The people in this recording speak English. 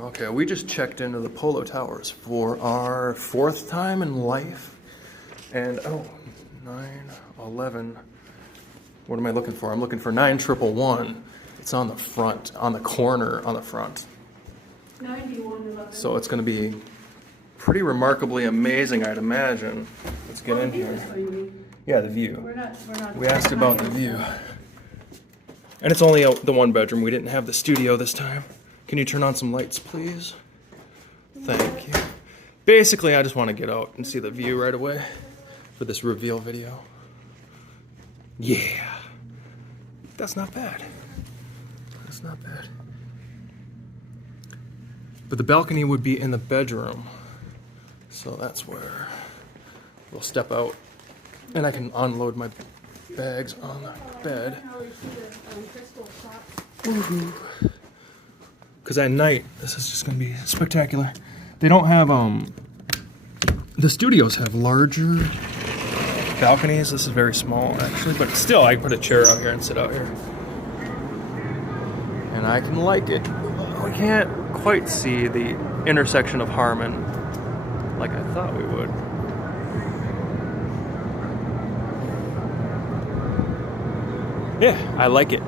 Okay, we just checked into the Polo Towers for our 4th time in life. And, 911. What am I looking for? I'm looking for 9111. It's on the front, on the corner on the front. 9111. So it's going to be pretty remarkably amazing, I'd imagine. Let's get in here. Yeah, the view. We're not We asked about the view. And it's only the 1 bedroom. We didn't have the studio this time. Can you turn on some lights, please? Thank you. Basically, I just want to get out and see the view right away for this reveal video. Yeah. That's not bad. That's not bad. But the balcony would be in the bedroom. So that's where we'll step out and I can unload my bags on the bed. Woohoo. Because at night, this is just going to be spectacular. They don't have, the studios have larger balconies. This is very small, actually, but still, I can put a chair out here and sit out here. And I can like it. We can't quite see the intersection of Harmon like I thought we would. Yeah, I like it.